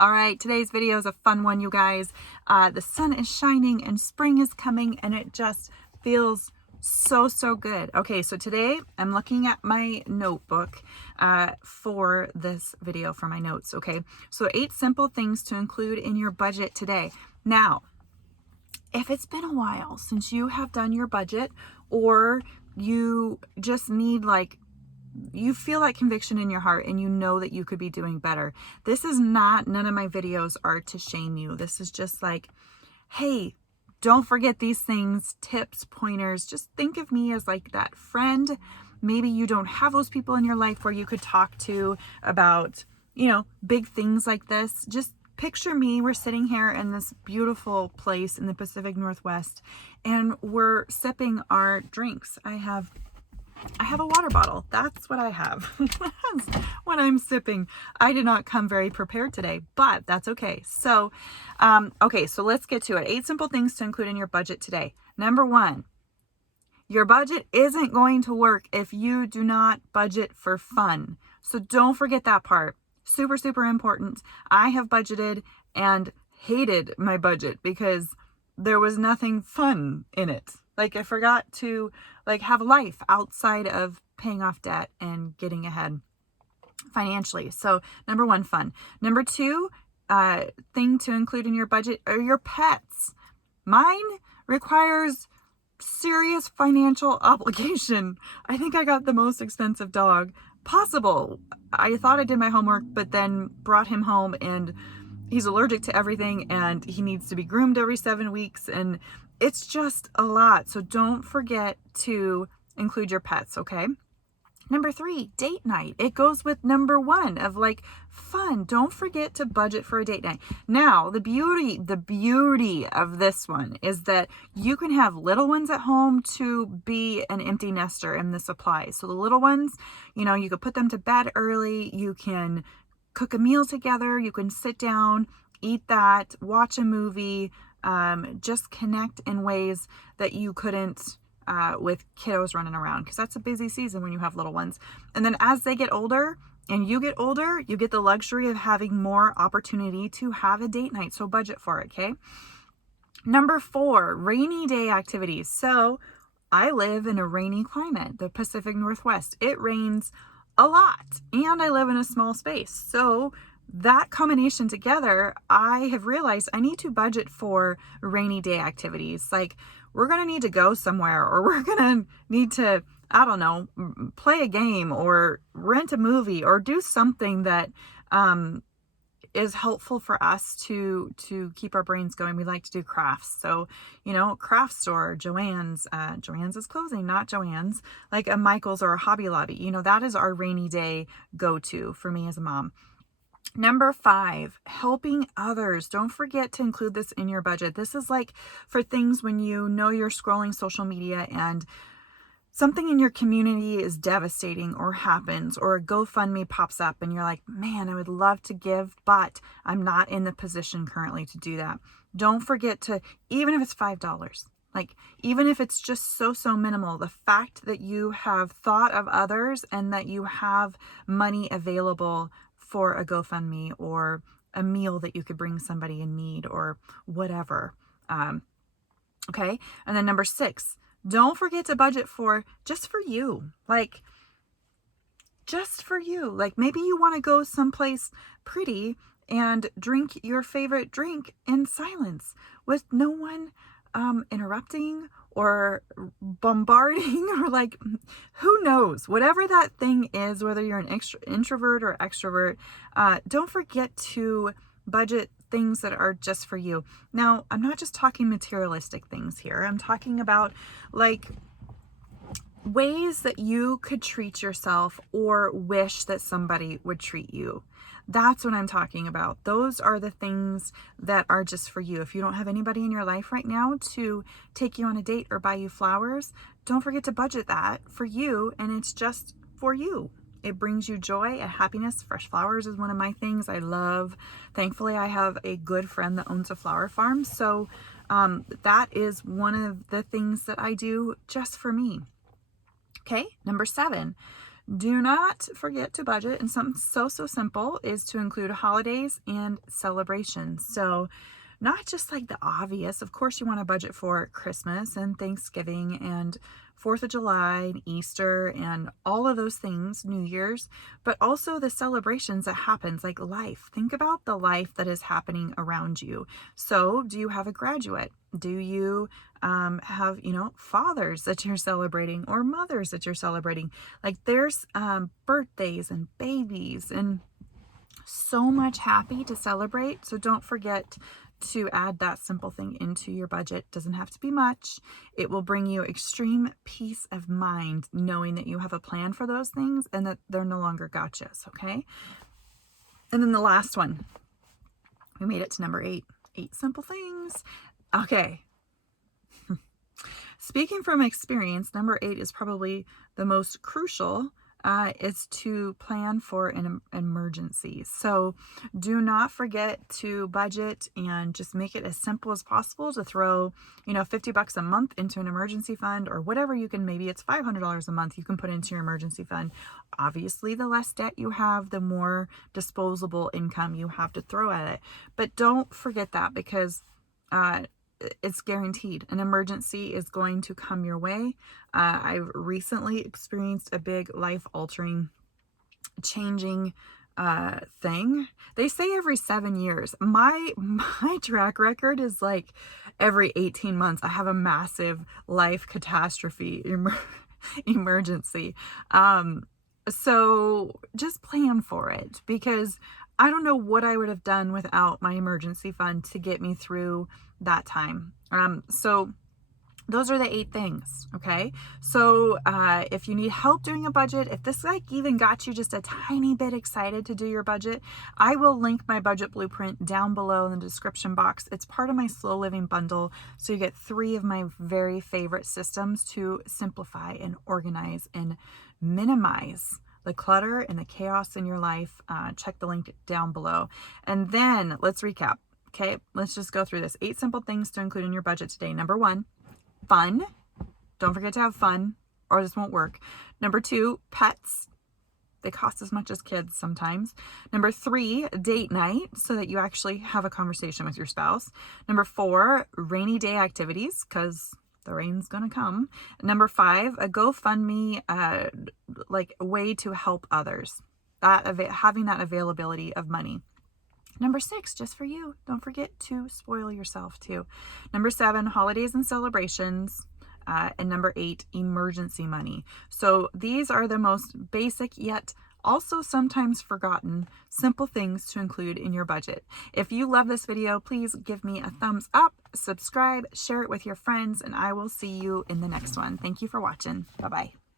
All right, today's video is a fun one, you guys. The sun is shining and spring is coming and it just feels so good. Okay, so today I'm looking at my notebook for this video for my notes, okay? So 8 simple things to include in your budget today. Now, if it's been a while since you have done your budget, or you just need you feel like conviction in your heart and you know that you could be doing better. This is not, none of my videos are to shame you. This is just like, hey, don't forget these things, tips, pointers. Just think of me as like that friend. Maybe you don't have those people in your life where you could talk to about, big things like this. Just picture me, we're sitting here in this beautiful place in the Pacific Northwest and we're sipping our drinks. I have a water bottle. That's what I have. That's what I'm sipping. I did not come very prepared today, but that's okay. So, so let's get to it. 8 simple things to include in your budget today. Number 1, your budget isn't going to work if you do not budget for fun. So don't forget that part. Super important. I have budgeted and hated my budget because there was nothing fun in it. Like I forgot to have a life outside of paying off debt and getting ahead financially. So number 1, fun. Number 2, thing to include in your budget are your pets. Mine requires serious financial obligation. I think I got the most expensive dog possible. I thought I did my homework, but then brought him home and he's allergic to everything and he needs to be groomed every 7 weeks and it's just a lot. So don't forget to include your pets, okay? Number 3, date night. It goes with number 1 of fun. Don't forget to budget for a date night. Now, the beauty of this one is that you can have little ones at home to be an empty nester, and this applies. So the little ones, you could put them to bed early. You can cook a meal together. You can sit down, eat that, watch a movie, just connect in ways that you couldn't with kiddos running around, because that's a busy season when you have little ones. And then as they get older and you get older, you get the luxury of having more opportunity to have a date night. So budget for it, okay? Number 4, rainy day activities. So I live in a rainy climate, the Pacific Northwest. It rains a lot and I live in a small space. So that combination together, I have realized I need to budget for rainy day activities. Like we're going to need to go somewhere, or we're going to need to, I don't know, play a game or rent a movie or do something that is helpful for us to keep our brains going. We like to do crafts. So, craft store, Joann's is closing, not Joann's, like a Michael's or a Hobby Lobby. That is our rainy day go-to for me as a mom. Number 5, helping others. Don't forget to include this in your budget. This is like for things when you're scrolling social media and something in your community is devastating or happens, or a GoFundMe pops up and you're like, man, I would love to give, but I'm not in the position currently to do that. Don't forget to, even if it's $5, even if it's just so minimal, the fact that you have thought of others and that you have money available for a GoFundMe or a meal that you could bring somebody in need or whatever. Okay. And then number 6, don't forget to budget for just for you. Just for you. Maybe you want to go someplace pretty and drink your favorite drink in silence with no one interrupting or bombarding, or who knows, whatever that thing is, whether you're an introvert or extrovert, don't forget to budget things that are just for you. Now, I'm not just talking materialistic things here. I'm talking about ways that you could treat yourself or wish that somebody would treat you. That's what I'm talking about. Those are the things that are just for you. If you don't have anybody in your life right now to take you on a date or buy you flowers, don't forget to budget that for you, and it's just for you. It brings you joy and happiness. Fresh flowers is one of my things I love. Thankfully, I have a good friend that owns a flower farm, so that is one of the things that I do just for me. Okay, number 7. Do not forget to budget, and something so simple is to include holidays and celebrations. So not just like the obvious. Of course, you want to budget for Christmas and Thanksgiving and 4th of July and Easter and all of those things, New Year's, but also the celebrations that happens, like life. Think about the life that is happening around you. So do you have a graduate? Do you have, fathers that you're celebrating or mothers that you're celebrating? Like there's birthdays and babies and so much happy to celebrate. So don't forget to add that simple thing into your budget. Doesn't have to be much. It will bring you extreme peace of mind knowing that you have a plan for those things and that they're no longer gotchas, okay? And then the last one, we made it to number 8. 8 simple things. Okay. Speaking from experience, number 8 is probably the most crucial. Is to plan for an emergency. So do not forget to budget and just make it as simple as possible to throw, $50 a month into an emergency fund or whatever you can. Maybe it's $500 a month you can put into your emergency fund. Obviously, the less debt you have, the more disposable income you have to throw at it. But don't forget that, because it's guaranteed. An emergency is going to come your way. I've recently experienced a big life-altering, changing thing. They say every 7 years. My track record is like every 18 months. I have a massive life catastrophe emergency. So just plan for it, because I don't know what I would have done without my emergency fund to get me through that time. So those are the 8 things. Okay. So, if you need help doing a budget, if this even got you just a tiny bit excited to do your budget, I will link my budget blueprint down below in the description box. It's part of my slow living bundle. So you get 3 of my very favorite systems to simplify and organize and minimize the clutter and the chaos in your life. Check the link down below. And then let's recap. Okay, let's just go through this. 8 simple things to include in your budget today. Number 1, fun. Don't forget to have fun or this won't work. Number 2, pets. They cost as much as kids sometimes. Number 3, date night, so that you actually have a conversation with your spouse. Number 4, rainy day activities, because the rain's gonna come. Number 5, a GoFundMe, like a way to help others. Having that availability of money. Number 6, just for you. Don't forget to spoil yourself too. Number 7, holidays and celebrations. And number 8, emergency money. So these are the most basic yet also sometimes forgotten simple things to include in your budget. If you love this video, please give me a thumbs up, subscribe, share it with your friends, and I will see you in the next one. Thank you for watching. Bye-bye.